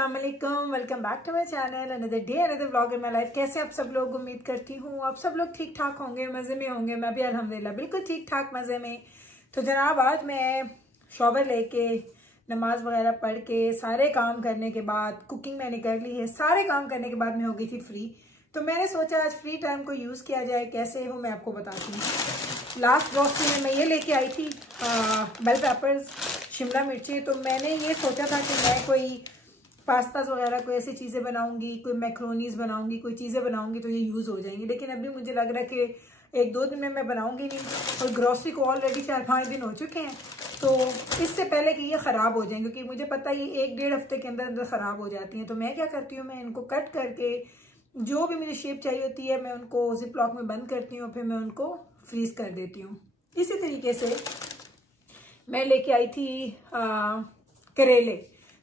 अस्सलाम वालेकुम, welcome back to my channel. Another day another vlog in my life. कैसे आप सब लोग? उम्मीद करती हूँ आप सब लोग ठीक ठाक होंगे, मज़े में होंगे। मैं भी अल्हम्दुलिल्लाह बिल्कुल ठीक ठाक मज़े में। तो जनाब आज मैं शॉवर लेके नमाज वगैरह पढ़ के सारे काम करने के बाद, कुकिंग मैंने कर ली है, सारे काम करने के बाद मैं हो गई थी फ्री। तो मैंने सोचा आज फ्री टाइम को यूज़ किया जाए। कैसे हो मैं आपको बताती हूँ। लास्ट ग्रॉसरी में मैं ये लेके आई थी बेल पेपर्स, शिमला मिर्ची। तो मैंने ये सोचा था कि मैं कोई पास्तास वगैरह कोई ऐसी चीज़ें बनाऊंगी, कोई मैक्रोनीज बनाऊंगी, कोई चीज़ें बनाऊंगी तो ये यूज़ हो जाएंगी। लेकिन अभी मुझे लग रहा है कि 1-2 दिन में मैं बनाऊंगी नहीं, और ग्रॉसरी को ऑलरेडी 4-5 दिन हो चुके हैं। तो इससे पहले कि ये ख़राब हो जाएंगे, क्योंकि मुझे पता है ये 1-1.5 हफ्ते के अंदर अंदर ख़राब हो जाती हैं। तो मैं क्या करती हूँ, मैं इनको कट करके जो भी मुझे शेप चाहिए होती है मैं उनको जिप लॉक में बंद करती हूँ, फिर मैं उनको फ्रीज कर देती हूँ। इसी तरीके से मैं लेके आई थी करेले।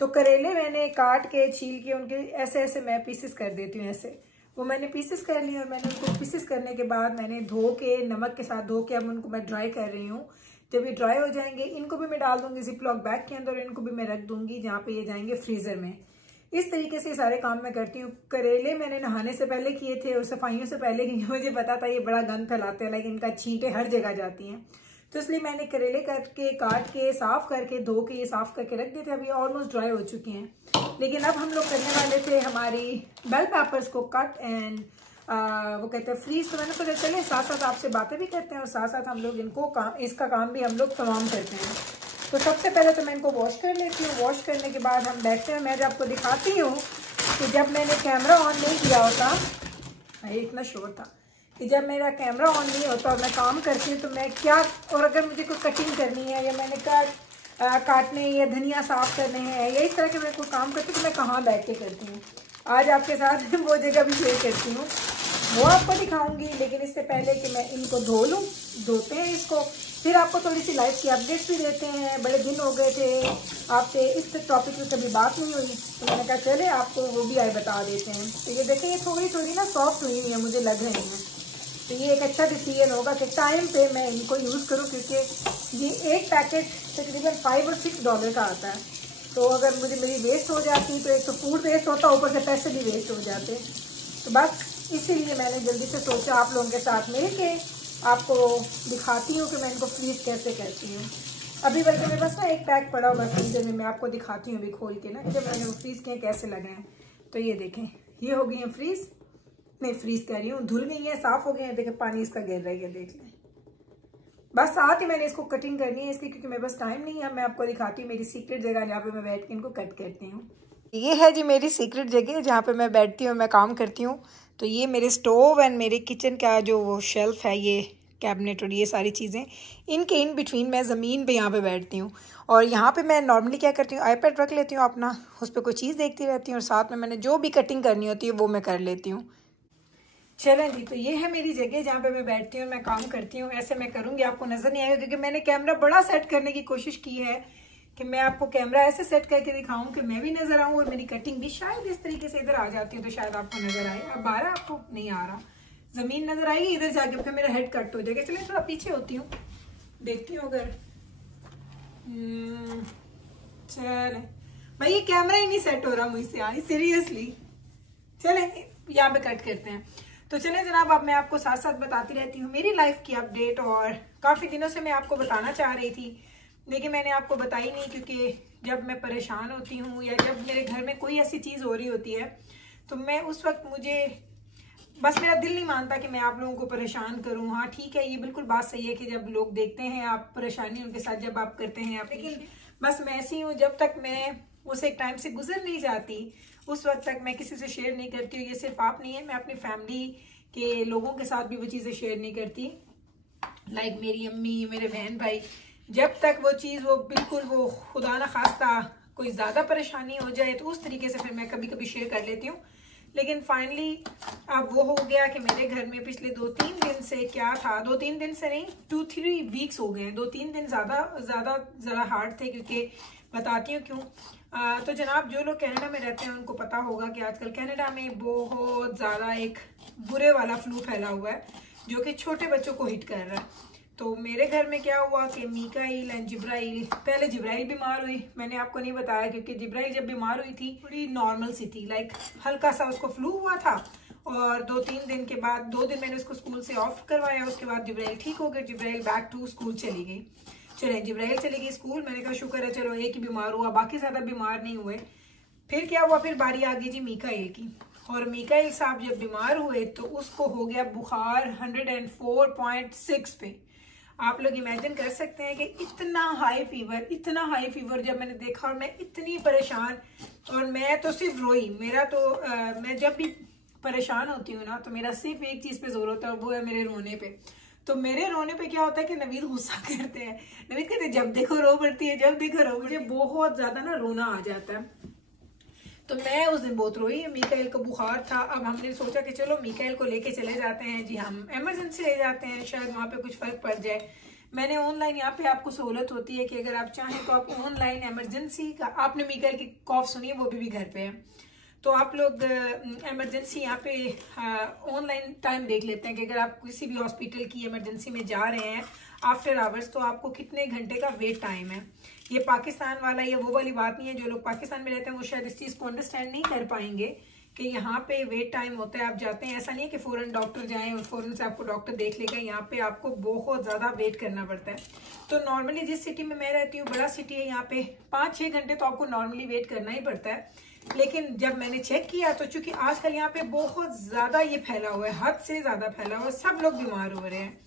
तो करेले मैंने काट के छील के उनके ऐसे ऐसे मैं पीसेस कर देती हूँ। ऐसे वो मैंने पीसेस कर लिए, और मैंने उनको पीसेस करने के बाद मैंने धो के नमक के साथ धो के अब उनको मैं ड्राई कर रही हूँ। जब ये ड्राई हो जाएंगे इनको भी मैं डाल दूंगी जिप लॉक बैग के अंदर, और इनको भी मैं रख दूंगी जहाँ पे ये जाएंगे फ्रीजर में। इस तरीके से सारे काम मैं करती हूँ। करेले मैंने नहाने से पहले किए थे और सफाइयों से पहले, क्योंकि मुझे पता था ये बड़ा गंद फैलाते हैं, लेकिन इनका छींटे हर जगह जाती हैं। तो इसलिए मैंने करेले करके काट के साफ करके धो के ये साफ करके रख दिए थे। अभी ऑलमोस्ट ड्राई हो चुके हैं। लेकिन अब हम लोग करने वाले थे हमारी बेल पेपर्स को कट एंड वो कहते हैं फ्रीज। तो मैंने सोचा चले साथ साथ आपसे बातें भी करते हैं और साथ साथ हम लोग इनको इसका काम भी हम लोग तमाम करते हैं। तो सबसे पहले तो मैं इनको वॉश कर लेती हूँ। वॉश करने के बाद हम बैठते हैं। मैं जब आपको दिखाती हूँ कि जब मैंने कैमरा ऑन नहीं किया होता, इतना शोर था कि जब मेरा कैमरा ऑन नहीं होता और मैं काम करती हूँ तो मैं क्या, और अगर मुझे कोई कटिंग करनी है या मैंने काटने या धनिया साफ करने हैं या इस तरह के मैं कोई काम करती हूँ तो मैं कहाँ बैठ के करती हूँ। आज आपके साथ वो जगह भी शेयर करती हूँ, वो आपको दिखाऊंगी। लेकिन इससे पहले कि मैं इनको धो लूँ, धोते हैं इसको, फिर आपको थोड़ी सी लाइफ की अपडेट्स भी देते हैं। बड़े दिन हो गए थे आपसे इस टॉपिक पे कभी बात नहीं हुई, तो मैंने कहा चले आपको वो भी आए बता देते हैं। तो ये देखें, ये थोड़ी थोड़ी ना सॉफ्ट हुई हुई है, मुझे लग रही है। तो ये एक अच्छा डिसीजन होगा कि टाइम पे मैं इनको यूज़ करूँ, क्योंकि ये एक पैकेट तकरीबन $5 और $6 का आता है। तो अगर मेरी वेस्ट हो जाती तो एक तो फूड वेस्ट होता, ऊपर से पैसे भी वेस्ट हो जाते। तो बस इसीलिए मैंने जल्दी से सोचा आप लोगों के साथ मिल के आपको दिखाती हूँ कि मैं इनको फ्रीज कैसे करती हूँ। अभी बल्कि मेरे पास ना एक पैक पड़ा हुआ फ्रीजर में, मैं आपको दिखाती हूँ अभी खोल के ना जब मैंने वो फ्रीज किए कैसे लगे हैं। तो ये देखें, ये हो गई हैं फ्रीज, नहीं फ्रीज कर रही हूँ, धुल गई है, साफ हो गए हैं। देखें पानी इसका गिर रहा है, देख लें। बस साथ ही मैंने इसको कटिंग करनी है इसकी, क्योंकि मेरे पास टाइम नहीं है। मैं आपको दिखाती हूँ मेरी सीक्रेट जगह जहाँ पे मैं बैठ के इनको कट करती हूँ। ये है जी मेरी सीक्रेट जगह जहाँ पे मैं बैठती हूँ, मैं काम करती हूँ। तो ये मेरे स्टोव एंड मेरे किचन का जो वो शेल्फ है, ये कैबिनेट और ये सारी चीज़ें, इनके इन बिटवीन मैं ज़मीन पे यहाँ पे बैठती हूँ। और यहाँ पे मैं नॉर्मली क्या करती हूँ, आईपैड रख लेती हूँ अपना, उस पर कोई चीज़ देखती रहती हूँ और साथ में मैंने जो भी कटिंग करनी होती है वो मैं कर लेती हूँ। चलें जी, तो ये है मेरी जगह जहाँ पे मैं बैठती हूँ, मैं काम करती हूँ। ऐसे मैं करूँगी आपको नज़र नहीं आएगा, क्योंकि मैंने कैमरा बड़ा सेट करने की कोशिश की है कि मैं आपको कैमरा ऐसे सेट करके दिखाऊं कि मैं भी नजर आऊं और मेरी कटिंग भी शायद इस तरीके से इधर आ जाती है तो शायद आपको नजर आए। अब आ रहा है आपको? नहीं आ रहा। जमीन नजर आएगी इधर जाके, फिर मेरा हेड कट हो जाएगा। चलिए थोड़ा पीछे होती हूँ, देखती हूँ अगर चले। भाई ये कैमरा ही नहीं सेट हो रहा मुझसे आज, सीरियसली। चले यहाँ पे कट करते हैं। तो चले जनाब, अब मैं आपको साथ साथ बताती रहती हूँ मेरी लाइफ की अपडेट, और काफी दिनों से मैं आपको बताना चाह रही थी लेकिन मैंने आपको बताई नहीं, क्योंकि जब मैं परेशान होती हूँ या जब मेरे घर में कोई ऐसी चीज़ हो रही होती है तो मैं उस वक्त बस मेरा दिल नहीं मानता कि मैं आप लोगों को परेशान करूँ। हाँ ठीक है, ये बिल्कुल बात सही है कि जब लोग देखते हैं आप परेशानी उनके साथ जब आप करते हैं आप, लेकिन बस मैं ऐसी हूँ, जब तक मैं उस एक टाइम से गुजर नहीं जाती उस वक्त तक मैं किसी से शेयर नहीं करती हूँ। ये सिर्फ आप नहीं है, मैं अपनी फैमिली के लोगों के साथ भी वो चीज़ें शेयर नहीं करती। लाइक मेरी अम्मी, मेरे बहन भाई, जब तक वो चीज़ वो बिल्कुल वो खुदा ना खास्ता कोई ज़्यादा परेशानी हो जाए तो उस तरीके से फिर मैं कभी कभी शेयर कर लेती हूँ। लेकिन फाइनली अब वो हो गया कि मेरे घर में पिछले 2-3 दिन से क्या था, 2-3 दिन से नहीं 2-3 वीक्स हो गए हैं। 2-3 दिन ज़रा हार्ड थे, क्योंकि बताती हूँ क्यों। तो जनाब जो लोग कनाडा में रहते हैं उनको पता होगा कि आजकल कनाडा में बहुत ज़्यादा एक बुरे वाला फ्लू फैला हुआ है जो कि छोटे बच्चों को हिट कर रहा है। तो मेरे घर में क्या हुआ कि मीकाइल एंड जिब्राइल, पहले जिब्राइल बीमार हुई, मैंने आपको नहीं बताया क्योंकि जिब्राइल जब बीमार हुई थी थोड़ी नॉर्मल सी थी, लाइक हल्का सा उसको फ्लू हुआ था और 2-3 दिन के बाद 2 दिन मैंने उसको स्कूल से ऑफ करवाया, उसके बाद जिब्राइल ठीक हो गया, जिब्राइल बैक टू स्कूल चली गई। चले जिब्राइल चली गई स्कूल, मैंने कहा शुक्र है चलो एक ही बीमार हुआ, बाकी ज़्यादा बीमार नहीं हुए। फिर क्या हुआ, फिर बारी आ गई जी मीकाइल की, और मीकाइल साहब जब बीमार हुए तो उसको हो गया बुखार 104.6 पे। आप लोग इमेजिन कर सकते हैं कि इतना हाई फीवर जब मैंने देखा और मैं इतनी परेशान, और मैं तो सिर्फ रोई। मेरा तो मैं जब भी परेशान होती हूँ ना तो मेरा सिर्फ एक चीज़ पे जोर होता है और वो है मेरे रोने पे। तो मेरे रोने पे क्या होता है कि नवीद गुस्सा करते हैं, नवीद कहते हैं जब देखो रो पड़ती है, जब देखो रो, मुझे बहुत ज़्यादा ना रोना आ जाता है। तो मैं उस दिन बहुत रोई, मीकाइल को बुखार था। अब हमने सोचा कि चलो मीकाइल को लेके चले जाते हैं जी, हम इमरजेंसी ले जाते हैं, शायद वहाँ पे कुछ फ़र्क पड़ जाए। मैंने ऑनलाइन, यहाँ पे आपको सहूलत होती है कि अगर आप चाहें तो आप ऑनलाइन इमरजेंसी का, आपने मीकाइल की कॉफ सुनी है, वो भी घर पे है, तो आप लोग इमरजेंसी यहाँ पे ऑनलाइन टाइम देख लेते हैं कि अगर आप किसी भी हॉस्पिटल की इमरजेंसी में जा रहे हैं आफ्टर आवर्स तो आपको कितने घंटे का वेट टाइम है। ये पाकिस्तान वाला, ये वो वाली बात नहीं है, जो लोग पाकिस्तान में रहते हैं वो शायद इस चीज़ को अंडरस्टैंड नहीं कर पाएंगे कि यहाँ पे वेट टाइम होता है। आप जाते हैं, ऐसा नहीं है कि फ़ौरन डॉक्टर जाएं और फ़ौरन से आपको डॉक्टर देख लेगा, यहाँ पे आपको बहुत ज़्यादा वेट करना पड़ता है। तो नॉर्मली जिस सिटी में मैं रहती हूँ, बड़ा सिटी है, यहाँ पे 5-6 घंटे तो आपको नॉर्मली वेट करना ही पड़ता है। लेकिन जब मैंने चेक किया तो चूंकि आजकल यहाँ पे बहुत ज़्यादा ये फैला हुआ है, हद से ज़्यादा फैला हुआ है, सब लोग बीमार हो रहे हैं।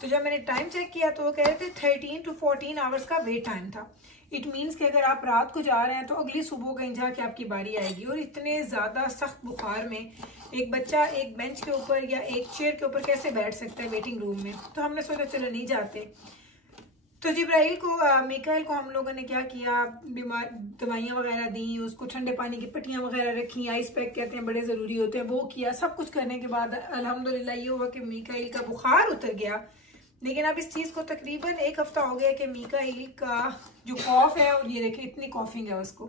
तो जब मैंने टाइम चेक किया तो वो कह रहे थे 13 to 14 आवर्स का वेट टाइम था। इट मीन्स कि अगर आप रात को जा रहे हैं तो अगली सुबह कहीं जाके आपकी बारी आएगी। और इतने ज़्यादा सख्त बुखार में एक बच्चा एक बेंच के ऊपर या एक चेयर के ऊपर कैसे बैठ सकता है वेटिंग रूम में। तो हमने सोचा चलो नहीं जाते। तो जिब्राइल को, मीकाइल को हम लोगों ने क्या किया, बीमार दवाइयाँ वगैरह दी, उसको ठंडे पानी की पट्टियाँ वगैरह रखी, आइस पैक कहते हैं बड़े ज़रूरी होते हैं, वो किया। सब कुछ करने के बाद अल्हम्दुलिल्लाह ये हुआ कि मीकाइल का बुखार उतर गया। लेकिन अब इस चीज़ को तकरीबन 1 हफ्ता हो गया कि मीकाइल का जो कॉफ है, और ये देखें इतनी कॉफिंग है उसको,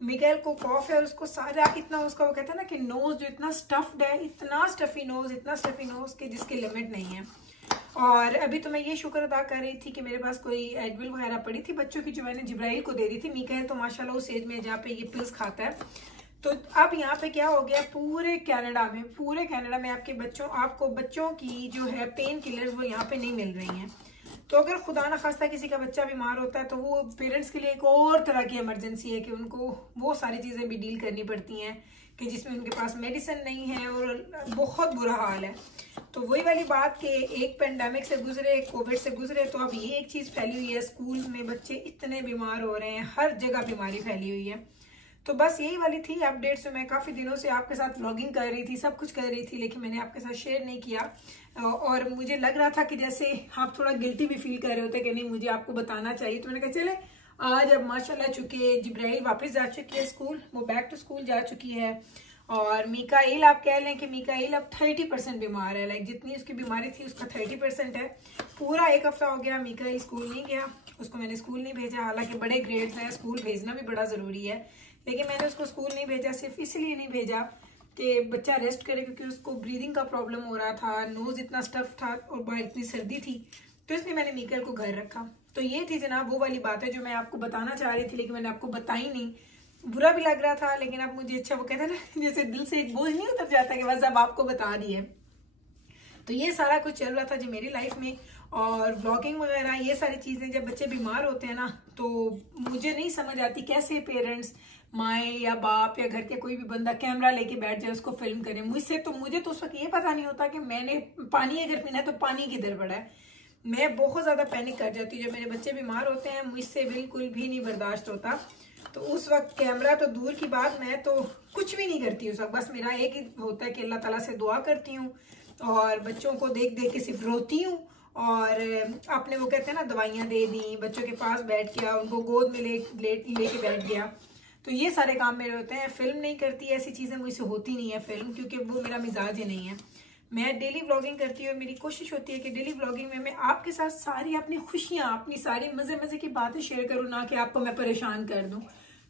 मीकाइल को कॉफ है और उसको सारा इतना उसका, वो कहता है ना कि नोज जो इतना स्टफ्ड है, इतना स्टफी नोज कि जिसकी लिमिट नहीं है। और अभी तो मैं ये शुक्र अदा कर रही थी कि मेरे पास कोई एडविल वगैरह पड़ी थी बच्चों की, जो मैंने जिब्राइल को दे दी थी। मीकाइल तो माशाल्लाह उस एज में जहाँ पे ये पिल्स खाता है। तो अब यहाँ पे क्या हो गया, पूरे कनाडा में आपको बच्चों की जो है पेन किलर्स वो यहाँ पे नहीं मिल रही हैं। तो अगर खुदा न खास्ता किसी का बच्चा बीमार होता है तो वो पेरेंट्स के लिए एक और तरह की इमरजेंसी है कि उनको वो सारी चीज़ें भी डील करनी पड़ती हैं कि जिसमें उनके पास मेडिसिन नहीं है और बहुत बुरा हाल है। तो वही वाली बात कि एक पेंडेमिक से गुजरे, कोविड से गुजरे, तो अब ये एक चीज़ फैली हुई है, स्कूल में बच्चे इतने बीमार हो रहे हैं, हर जगह बीमारी फैली हुई है। तो बस यही वाली थी अपडेट्स। मैं काफ़ी दिनों से आपके साथ व्लॉगिंग कर रही थी, सब कुछ कर रही थी, लेकिन मैंने आपके साथ शेयर नहीं किया। और मुझे लग रहा था कि जैसे आप थोड़ा गिल्टी भी फील कर रहे होते कि नहीं मुझे आपको बताना चाहिए। तो मैंने कहा चले आज अब माशाल्लाह चूंकि जिब्राइल वापस जा चुकी है स्कूल, वो बैक टू स्कूल जा चुकी है, और मीकाइल आप कह लें कि मीकाइल अब 30% बीमार है, लाइक जितनी उसकी बीमारी थी उसका 30% है। पूरा 1 हफ्ता हो गया मीकाइल स्कूल नहीं गया, उसको मैंने स्कूल नहीं भेजा। हालांकि बड़े ग्रेड्स हैं, स्कूल भेजना भी बड़ा ज़रूरी है, लेकिन मैंने उसको स्कूल नहीं भेजा, सिर्फ इसलिए नहीं भेजा कि बच्चा रेस्ट करे, क्योंकि उसको ब्रीदिंग का प्रॉब्लम हो रहा था, नोज इतना स्टफ था और बाहर इतनी सर्दी थी, तो इसलिए मैंने मीकाइल को घर रखा। तो ये थी जनाब वो वाली बात है जो मैं आपको बताना चाह रही थी, लेकिन मैंने आपको बताई नहीं। बुरा भी लग रहा था, लेकिन अब मुझे अच्छा, वो कहते हैं ना जैसे दिल से एक बोझ नहीं उतर जाता कि बस अब आपको बता दिए। तो ये सारा कुछ चल रहा था जी मेरी लाइफ में, और व्लॉगिंग वगैरह ये सारी चीज़ें। जब बच्चे बीमार होते हैं ना तो मुझे नहीं समझ आती कैसे पेरेंट्स, माए या बाप या घर के कोई भी बंदा कैमरा लेके बैठ जाए उसको फिल्म करे। मुझे तो उस वक्त ये पता नहीं होता कि मैंने पानी अगर पीना है तो पानी किधर पड़ा है। मैं बहुत ज़्यादा पैनिक कर जाती हूँ जब मेरे बच्चे बीमार होते हैं, मुझसे बिल्कुल भी नहीं बर्दाश्त होता। तो उस वक्त कैमरा तो दूर की बात, मैं तो कुछ भी नहीं करती उस वक्त। बस मेरा एक ही होता है कि अल्लाह ताला से दुआ करती हूँ और बच्चों को देख देख के सिर्फ रोती हूँ, और अपने वो कहते हैं ना दवाइयाँ दे दी, बच्चों के पास बैठ गया, उनको गोद में लेके बैठ गया। तो ये सारे काम मेरे होते हैं। फिल्म नहीं करती, ऐसी चीज़ें मुझसे होती नहीं है फिल्म, क्योंकि वो मेरा मिजाज ही नहीं है। मैं डेली व्लॉगिंग करती हूँ और मेरी कोशिश होती है कि डेली व्लॉगिंग में मैं आपके साथ सारी अपनी खुशियाँ, अपनी सारी मज़े की बातें शेयर करूँ, ना कि आपको मैं परेशान कर दूँ।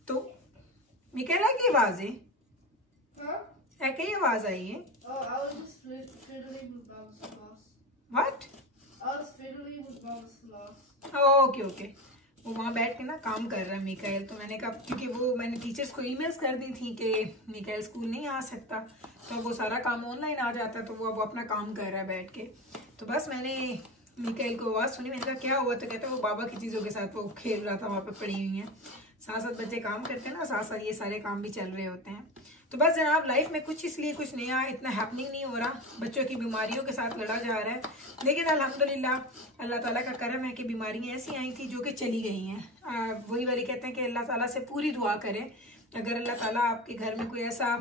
तो मिकाइला की आवाज़ है क्या? आवाज़ आई है? What? I was fiddling with okay okay, वो वहाँ बैठ के ना काम कर रहा है मिकाइल। तो मैंने कहा, क्योंकि वो मैंने टीचर्स को ईमेल्स कर दी थी कि मिकाइल स्कूल नहीं आ सकता, तो वो सारा काम ऑनलाइन आ जाता, तो वो अपना काम कर रहा है बैठ के। तो बस मैंने मिकाइल को आवाज़ सुनी, मैंने कहा क्या हुआ? तो कहता है वो बाबा की चीज़ों के साथ वो खेल रहा था, वहाँ पे पड़ी हुई हैं। साथ साथ बच्चे काम करते हैं ना, साथ साथ ये सारे काम भी चल रहे होते हैं। तो बस जनाब लाइफ में कुछ इसलिए कुछ नया इतना हैपनिंग नहीं हो रहा, बच्चों की बीमारियों के साथ लड़ा जा रहा है। लेकिन अल्हम्दुलिल्लाह अल्लाह ताला का करम है कि बीमारियां ऐसी आई थी जो कि चली गई हैं। वही वाली कहते हैं कि अल्लाह ताला से पूरी दुआ करें। अगर अल्लाह ताला आपके घर में कोई ऐसा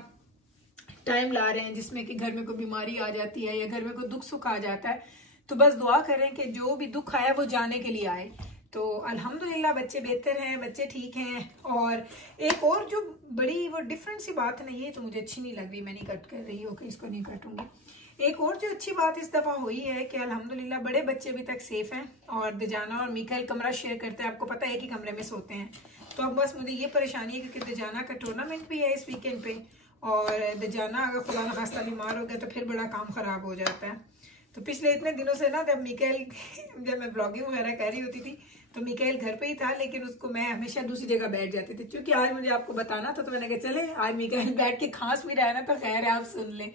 टाइम ला रहे हैं जिसमें कि घर में कोई बीमारी आ जाती है या घर में कोई दुख सुख आ जाता है, तो बस दुआ करें कि जो भी दुख आया वो जाने के लिए आए। तो अल्हम्दुलिल्लाह बच्चे बेहतर हैं, बच्चे ठीक हैं। और एक और जो बड़ी वो डिफरेंट सी बात है ना, ये तो मुझे अच्छी नहीं लग रही, मैं नहीं कट कर रही, ओके इसको नहीं कटूंगी। एक और जो अच्छी बात इस दफ़ा हुई है कि अल्हम्दुलिल्लाह बड़े बच्चे अभी तक सेफ हैं और दजाना और मिकाइल कमरा शेयर करते हैं। आपको पता है एक ही कमरे में सोते हैं। तो अब बस मुझे ये परेशानी है क्योंकि दजाना का टूर्नामेंट भी है इस वीकेंड पे, और दजाना अगर खुदा न खास्ता बीमार हो गया तो फिर बड़ा काम ख़राब हो जाता है। तो पिछले इतने दिनों से ना जब मिकाइल जब मैं ब्लॉगिंग वगैरह कर रही होती थी तो मिकाइल घर पे ही था, लेकिन उसको मैं हमेशा दूसरी जगह बैठ जाती थी। क्योंकि आज मुझे आपको बताना था तो मैंने कहा चले आज मिकाइल बैठ के खांस भी रहा है ना, तो खैर है आप सुन लें।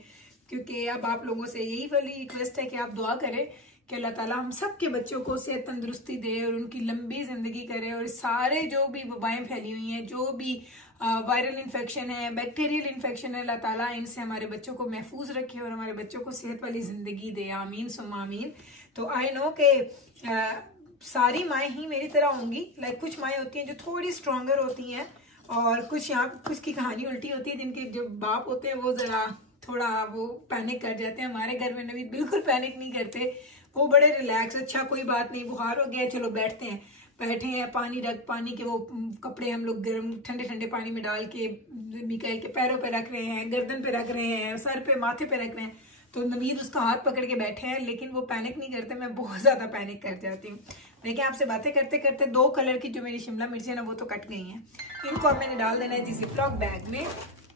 क्योंकि अब आप लोगों से यही वाली रिक्वेस्ट है कि आप दुआ करें कि अल्लाह ताला हम सब के बच्चों को सेहत तंदुरुस्ती दे और उनकी लंबी जिंदगी करे। और सारे जो भी वबाएं फैली हुई हैं, जो भी वायरल इन्फेक्शन है, बैक्टीरियल इन्फेक्शन है, अल्लाह ताला इनसे हमारे बच्चों को महफूज रखे और हमारे बच्चों को सेहत वाली जिंदगी दे। आमीन सुम्मा आमीन। तो आई नो के सारी माएँ ही मेरी तरह होंगी। लाइक कुछ माएँ होती हैं जो थोड़ी स्ट्रॉन्गर होती हैं और कुछ की कहानी उल्टी होती है, जिनके जो बाप होते हैं वो जरा थोड़ा वो पैनिक कर जाते हैं। हमारे घर में नवीद बिल्कुल पैनिक नहीं करते, वो बड़े रिलैक्स, अच्छा कोई बात नहीं, बुखार हो गया चलो बैठते हैं, बैठे हैं, पानी के वो कपड़े हम लोग गर्म ठंडे ठंडे पानी में डाल के मिकाइल के पैरों पे रख रहे हैं, गर्दन पे रख रहे हैं, सर पे माथे पे रख रहे हैं। तो नवीद उसका हाथ पकड़ के बैठे हैं, लेकिन वो पैनिक नहीं करते। मैं बहुत ज्यादा पैनिक कर जाती हूँ। देखिए आपसे बातें करते करते 2 कलर की जो मेरी शिमला मिर्च है ना वो तो कट गई हैं। इनको अब मैंने डाल देना है जी जिपलॉक बैग में।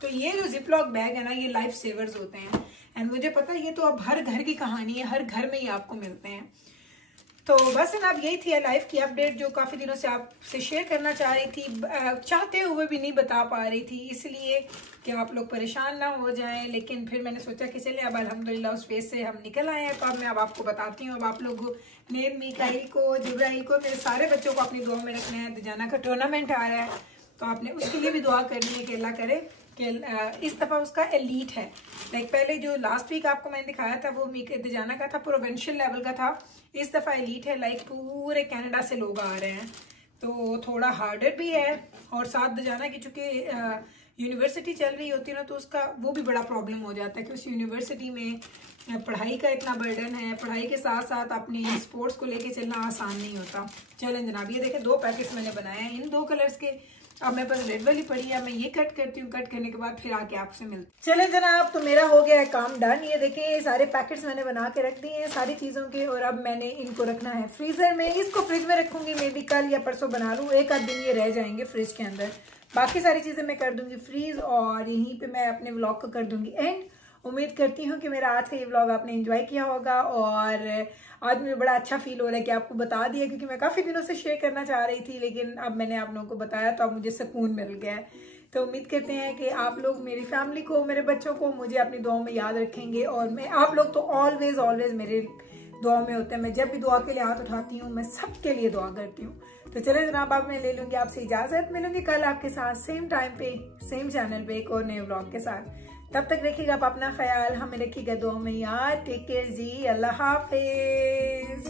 तो ये जो जिपलॉक बैग है ना ये लाइफ सेवर्स होते हैं। एंड मुझे पता है ये तो अब हर घर की कहानी है, हर घर में ही आपको मिलते हैं। तो बस जनाब यही थी लाइफ की अपडेट जो काफ़ी दिनों से आपसे शेयर करना चाह रही थी, चाहते हुए भी नहीं बता पा रही थी, इसलिए कि आप लोग परेशान ना हो जाएं। लेकिन फिर मैंने सोचा कि चलिए अब अल्हम्दुलिल्लाह उस फेज से हम निकल आए हैं। तो अब मैं अब आपको बताती हूँ। अब आप लोग ने मिकाइल को, जिब्राइल को, मेरे सारे बच्चों को अपनी दुआ में रखना है। दजाना का टूर्नामेंट आ रहा है तो आपने उसके लिए भी दुआ करनी है कि अल्लाह करे कि इस दफ़ा उसका एलीट है। लाइक पहले जो लास्ट वीक आपको मैंने दिखाया था वो दजाना का था, प्रोविंशियल लेवल का था। इस दफ़ा एलीट है, लाइक पूरे कनाडा से लोग आ रहे हैं। तो थोड़ा हार्डर भी है और साथ दजाना की चूँकि यूनिवर्सिटी चल रही होती है ना, तो उसका वो भी बड़ा प्रॉब्लम हो जाता है कि उस यूनिवर्सिटी में पढ़ाई का इतना बर्डन है, पढ़ाई के साथ साथ अपनी स्पोर्ट्स को लेके चलना आसान नहीं होता। चलें जनाब, ये देखें 2 पैकेट्स मैंने बनाए हैं इन 2 कलर्स के। अब मेरे पास रेड वाली पड़ी है, मैं ये कट करती हूँ, कट करने के बाद फिर आके आपसे मिलती। चले जनाब, तो मेरा हो गया है काम डन। ये देखिए सारे पैकेट्स मैंने बना के रख दिए हैं सारी चीजों के, और अब मैंने इनको रखना है फ्रीजर में। इसको फ्रिज में रखूंगी, मे बी कल या परसों बना लूँ, 1 आध दिन ये रह जाएंगे फ्रिज के अंदर। बाकी सारी चीजें मैं कर दूंगी फ्रीज और यहीं पे मैं अपने व्लॉग को कर दूंगी एंड। उम्मीद करती हूँ कि मेरा आज का ये व्लॉग आपने एंजॉय किया होगा और आज मुझे बड़ा अच्छा फील हो रहा है कि आपको बता दिया, क्योंकि मैं काफ़ी दिनों से शेयर करना चाह रही थी, लेकिन अब मैंने आप लोगों को बताया तो अब मुझे सुकून मिल गया है। तो उम्मीद करते हैं कि आप लोग मेरी फैमिली को, मेरे बच्चों को मुझे अपनी दुआओं में याद रखेंगे। और मैं आप लोग तो ऑलवेज मेरे दुआ में होते हैं। मैं जब भी दुआ के लिए हाथ उठाती हूँ मैं सबके लिए दुआ करती हूँ। तो चले जनाब, अब मैं ले लूँगी आपसे इजाज़त। मिलूंगी कल आपके साथ सेम टाइम पे सेम चैनल पे एक और नए व्लॉग के साथ। तब तक रखिएगा आप अपना ख्याल, हमें रखिएगा दुआ में याद। टेक केयर जी, अल्लाह हाफिज।